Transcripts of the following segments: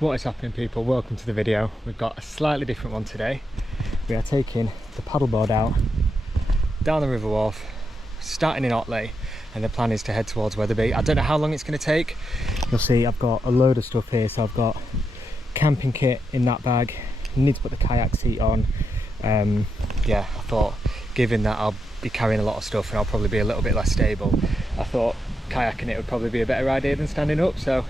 What is happening, people? Welcome to the video. We've got a slightly different one today. We are taking the paddleboard out down the River Wharfe, starting in Otley, and the plan is to head towards Wetherby. I don't know how long it's going to take. You'll see I've got a load of stuff here. So I've got camping kit in that bag. I need to put the kayak seat on. Yeah, I thought given that I'll be carrying a lot of stuff and I'll probably be a little bit less stable, I thought kayaking it would probably be a better idea than standing up. So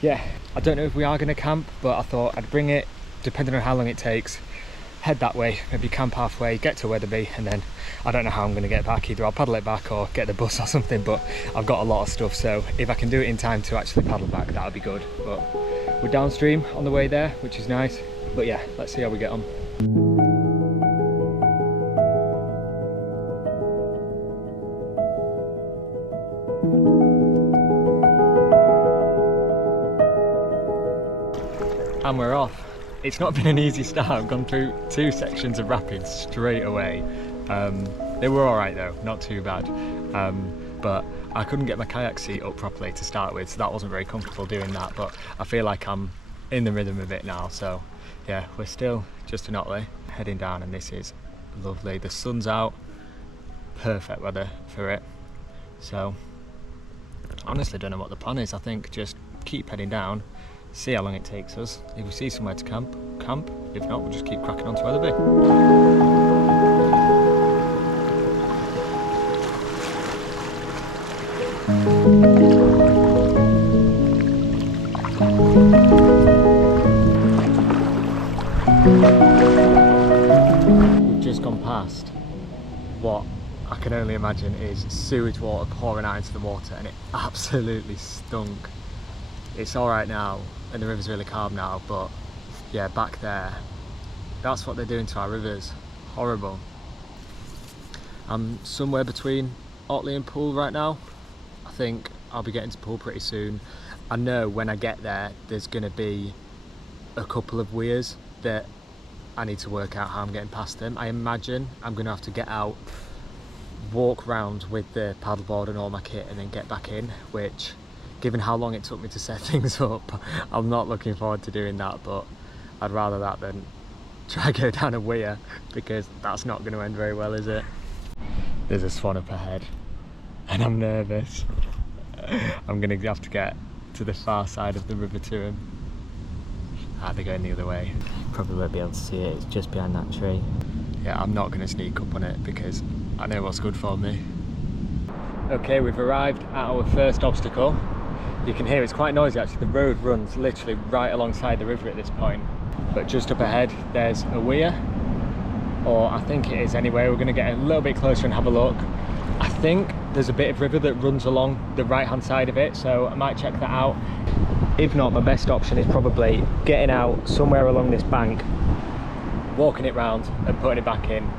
yeah, I don't know if we are going to camp, but I thought I'd bring it, depending on how long it takes, head that way, maybe camp halfway, get to Wetherby, and then I don't know how I'm going to get back. Either I'll paddle it back or get the bus or something, but I've got a lot of stuff, so if I can do it in time to actually paddle back, that would be good. But we're downstream on the way there, which is nice. But yeah, let's see how we get on. And we're off. It's not been an easy start. I've gone through 2 sections of rapids straight away. They were alright though, not too bad. But I couldn't get my kayak seat up properly to start with, so that wasn't very comfortable doing that, but I feel like I'm in the rhythm of it now. So yeah, we're still just in Otley, heading down, and this is lovely. The sun's out, perfect weather for it. So I honestly don't know what the plan is. I think just keep heading down, see how long it takes us. If we see somewhere to camp. If not, we'll just keep cracking on to Wetherby. We've just gone past what I can only imagine is sewage water pouring out into the water, and it absolutely stunk. It's alright now, and the river's really calm now, but yeah, back there, that's what they're doing to our rivers. Horrible. I'm somewhere between Otley and Poole right now. I think I'll be getting to Poole pretty soon. I know when I get there, there's going to be a couple of weirs that I need to work out how I'm getting past them. I imagine I'm going to have to get out, walk round with the paddleboard and all my kit, and then get back in, which, given how long it took me to set things up, I'm not looking forward to doing that, but I'd rather that than try to go down a weir, because that's not going to end very well, is it? There's a swan up ahead, and I'm nervous. I'm going to have to get to the far side of the river to him. They're going the other way. Probably won't be able to see it, it's just behind that tree. Yeah, I'm not going to sneak up on it because I know what's good for me. Okay, we've arrived at our first obstacle. You can hear it's quite noisy actually. The road runs literally right alongside the river at this point. But just up ahead there's a weir, or I think it is anyway. We're going to get a little bit closer and have a look. I think there's a bit of river that runs along the right hand side of it, so I might check that out. If not, my best option is probably getting out somewhere along this bank, walking it round and putting it back in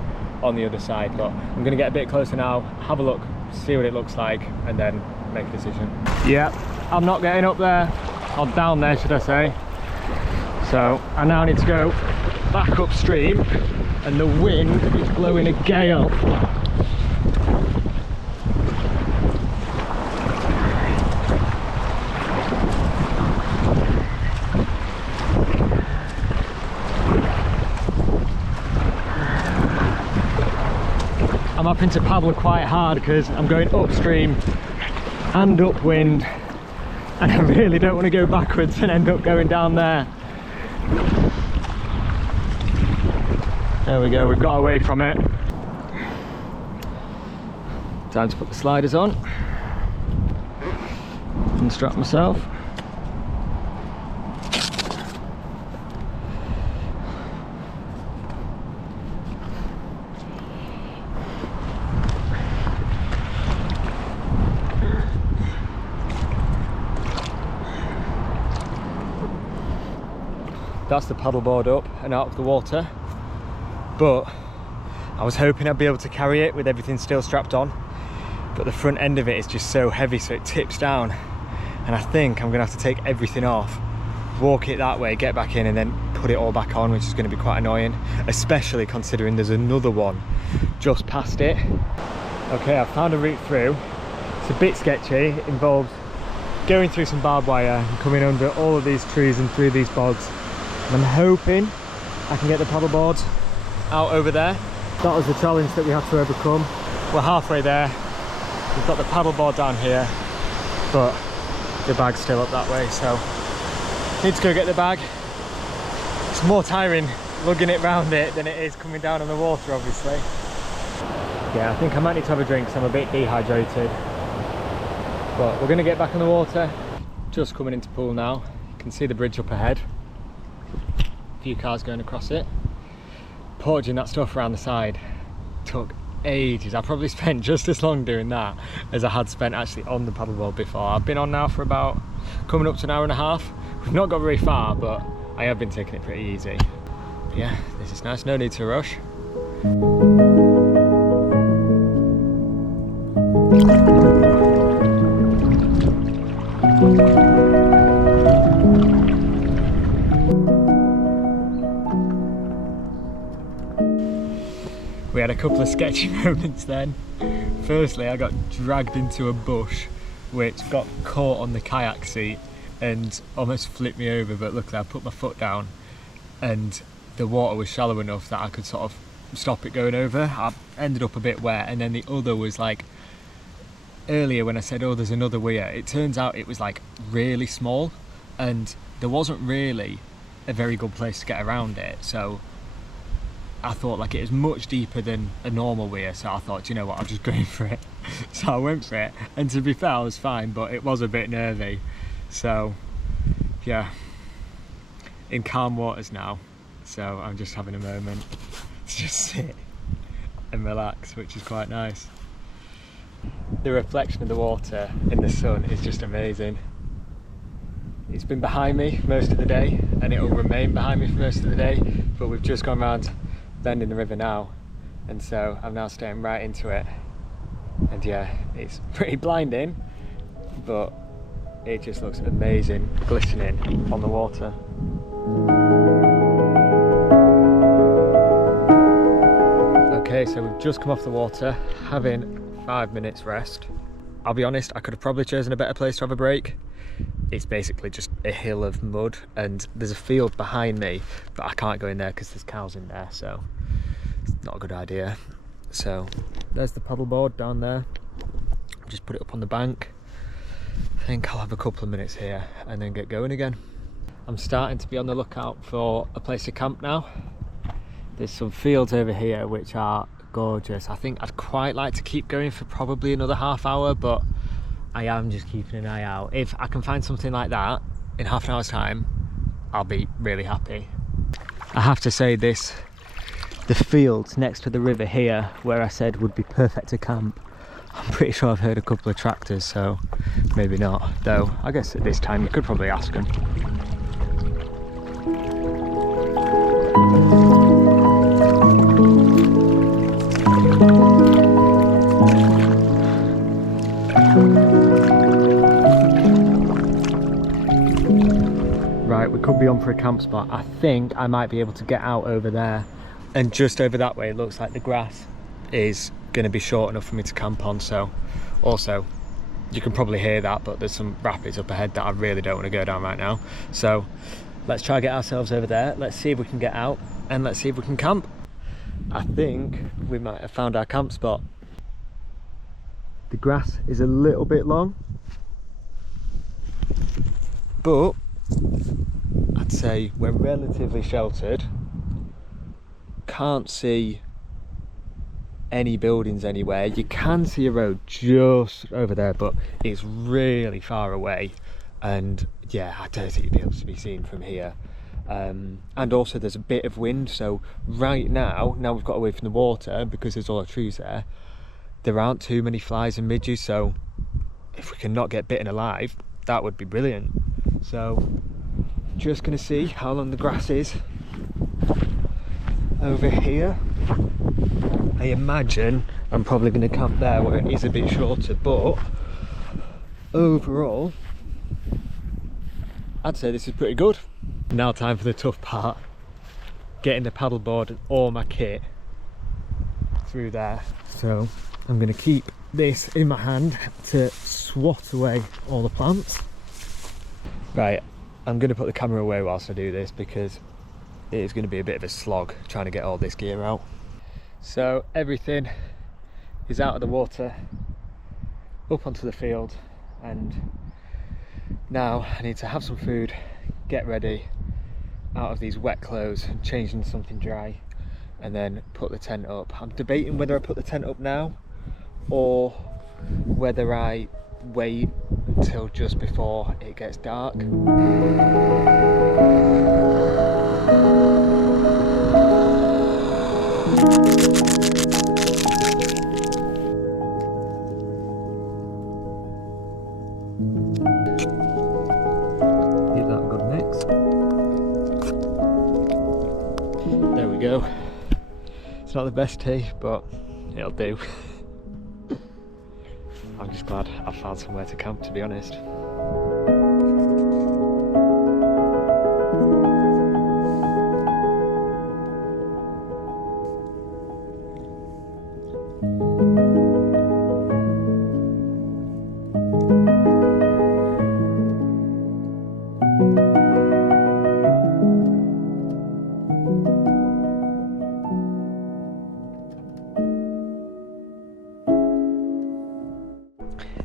on the other side. But I'm going to get a bit closer now, have a look, see what it looks like, and then make a decision. Yeah, I'm not getting up there, or down there should I say. So I now need to go back upstream, and the wind is blowing a gale. I'm having to paddle quite hard because I'm going upstream and upwind, and I really don't want to go backwards and end up going down there. There we go, we've got away from it. Time to put the sliders on, unstrap myself. That's the paddleboard up and out of the water, but I was hoping I'd be able to carry it with everything still strapped on, but the front end of it is just so heavy so it tips down, and I think I'm gonna have to take everything off, walk it that way, get back in, and then put it all back on, which is going to be quite annoying, especially considering there's another one just past it. Okay, I've found a route through. It's a bit sketchy. It involves going through some barbed wire and coming under all of these trees and through these bogs. And I'm hoping I can get the paddleboard out over there. That was the challenge that we had to overcome. We're halfway there. We've got the paddleboard down here, but the bag's still up that way, so need to go get the bag. It's more tiring lugging it round it than it is coming down on the water, obviously. Yeah, I think I might need to have a drink because I'm a bit dehydrated. But we're going to get back on the water. Just coming into pool now. You can see the bridge up ahead. A few cars going across it. Portaging that stuff around the side took ages. I probably spent just as long doing that as I had spent actually on the paddleboard before. I've been on now for about coming up to an hour and a half. We've not got very far, but I have been taking it pretty easy. But yeah, this is nice, no need to rush. We had a couple of sketchy moments then. Firstly, I got dragged into a bush which got caught on the kayak seat and almost flipped me over, but luckily I put my foot down and the water was shallow enough that I could sort of stop it going over. I ended up a bit wet, and then the other was like, earlier when I said, oh, there's another weir, it turns out it was like really small and there wasn't really a very good place to get around it, so I thought like it was much deeper than a normal weir, so I thought, you know what, I'll just go in for it. So I went for it, and to be fair I was fine, but it was a bit nervy. So yeah, in calm waters now, so I'm just having a moment to just sit and relax, which is quite nice. The reflection of the water in the sun is just amazing. It's been behind me most of the day and it will remain behind me for most of the day, but we've just gone around bend in the river now, and so I'm now staring right into it, and yeah, it's pretty blinding, but it just looks amazing glistening on the water. Okay, so we've just come off the water, having 5 minutes rest. I'll be honest, I could have probably chosen a better place to have a break. It's basically just a hill of mud and there's a field behind me, but I can't go in there because there's cows in there, so it's not a good idea. So there's the paddleboard down there. Just put it up on the bank. I think I'll have a couple of minutes here and then get going again. I'm starting to be on the lookout for a place to camp now. There's some fields over here which are gorgeous. I think I'd quite like to keep going for probably another half hour, but I am just keeping an eye out. If I can find something like that in half an hour's time, I'll be really happy. I have to say the fields next to the river here, where I said would be perfect to camp, I'm pretty sure I've heard a couple of tractors, so maybe not. Though, I guess at this time you could probably ask them. Right, we could be on for a camp spot. I think I might be able to get out over there, and just over that way it looks like the grass is going to be short enough for me to camp on. So also, you can probably hear that, but there's some rapids up ahead that I really don't want to go down right now. So let's try to get ourselves over there, let's see if we can get out, and let's see if we can camp. I think we might have found our camp spot. The grass is a little bit long, but I'd say we're relatively sheltered. Can't see any buildings anywhere. You can see a road just over there, but it's really far away, and yeah, I don't think you'd be able to be seen from here. And also there's a bit of wind, so right now we've got away from the water because there's all the trees there aren't too many flies and midges, so if we can not get bitten alive, that would be brilliant. So just gonna see how long the grass is over here. I imagine I'm probably going to camp there where it is a bit shorter, but overall I'd say this is pretty good. Now time for the tough part, getting the paddleboard and all my kit through there. So I'm going to keep this in my hand to swat away all the plants, Right, I'm going to put the camera away whilst I do this because it is going to be a bit of a slog trying to get all this gear out. So everything is out of the water, up onto the field, and now I need to have some food, get ready out of these wet clothes and change into something dry, and then put the tent up. I'm debating whether I put the tent up now or whether I wait until just before it gets dark. Give that a good mix. There we go. It's not the best tea, but it'll do. I'm just glad I found somewhere to camp, to be honest.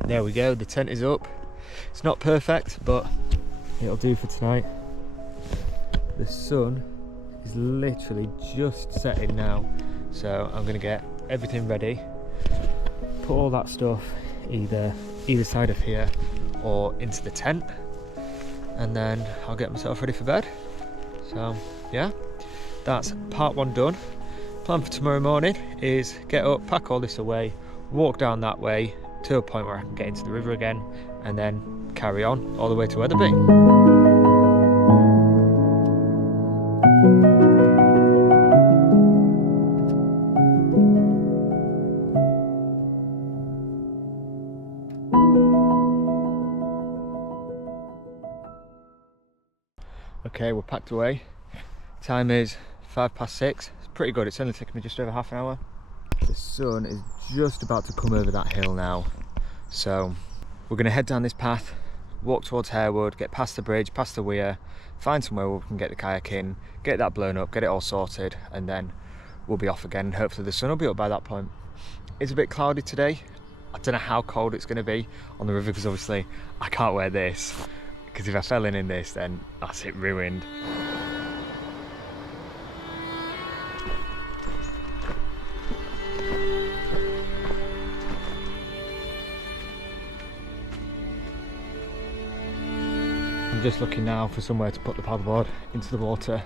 There we go, the tent is up. It's not perfect, but it'll do for tonight. The sun is literally just setting now, so I'm gonna get everything ready, put all that stuff either side of here or into the tent, and then I'll get myself ready for bed. So yeah, that's part one done. Plan for tomorrow morning is get up, pack all this away, walk down that way to a point where I can get into the river again, and then carry on all the way to Weatherby. Okay, we're packed away. Time is 6:05. It's pretty good, it's only taken me just over half an hour. The sun is just about to come over that hill now, so we're going to head down this path, walk towards Harewood, get past the bridge, past the weir, find somewhere where we can get the kayak in, get that blown up, get it all sorted, and then we'll be off again. Hopefully the sun will be up by that point. It's a bit cloudy today. I don't know how cold it's going to be on the river, because obviously I can't wear this, because if I fell in this, then that's it, ruined. I'm just looking now for somewhere to put the paddleboard into the water.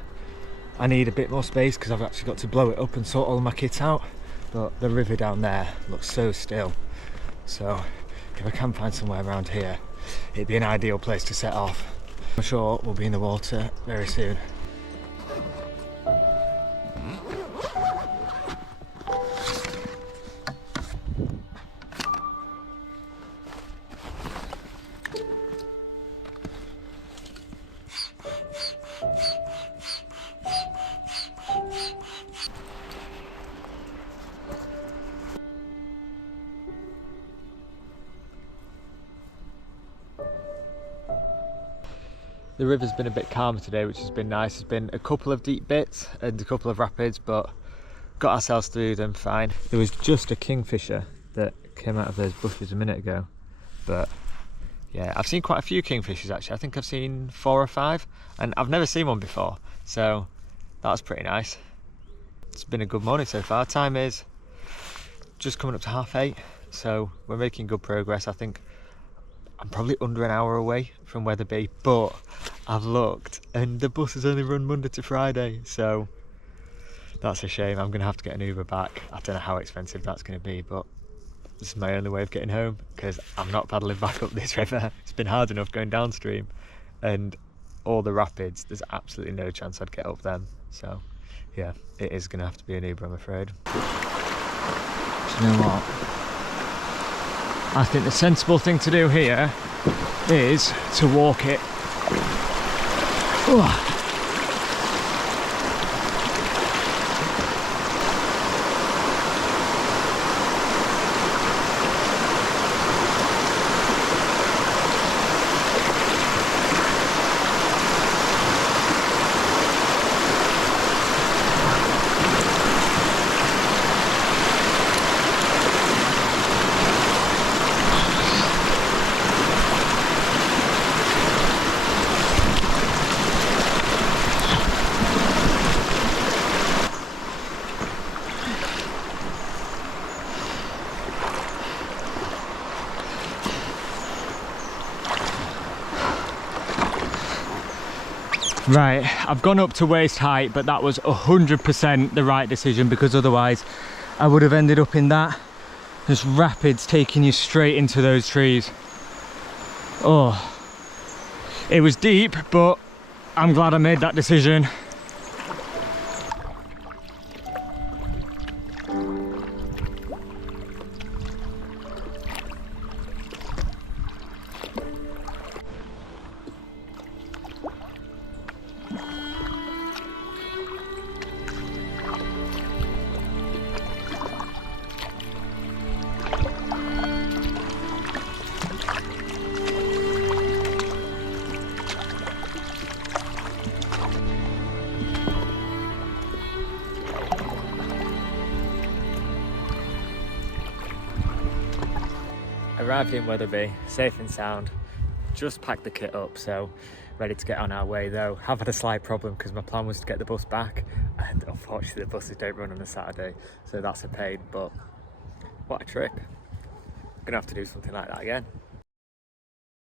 I need a bit more space because I've actually got to blow it up and sort all my kit out, but the river down there looks so still, so if I can find somewhere around here, it'd be an ideal place to set off. I'm sure we'll be in the water very soon. The river's been a bit calmer today, which has been nice. There's been a couple of deep bits and a couple of rapids, but got ourselves through them fine. There was just a kingfisher that came out of those bushes a minute ago, but yeah, I've seen quite a few kingfishers actually. I think I've seen 4 or 5, and I've never seen one before, so that was pretty nice. It's been a good morning so far. Time is just coming up to 8:30, so we're making good progress. I think I'm probably under an hour away from Weatherby, but I've looked and the buses only run Monday to Friday, so that's a shame. I'm gonna have to get an Uber back. I don't know how expensive that's gonna be, but this is my only way of getting home because I'm not paddling back up this river. It's been hard enough going downstream, and all the rapids, there's absolutely no chance I'd get up them. So yeah, it is gonna have to be an Uber, I'm afraid. Do you know what? I think the sensible thing to do here is to walk it. Ugh. Right, I've gone up to waist height, but that was 100% the right decision, because otherwise I would have ended up in that. There's rapids taking you straight into those trees. Oh, it was deep, but I'm glad I made that decision. Arrived in Wetherby, safe and sound. Just packed the kit up, so ready to get on our way though. Have had a slight problem because my plan was to get the bus back, and unfortunately the buses don't run on a Saturday, so that's a pain, but what a trip. I'm gonna have to do something like that again.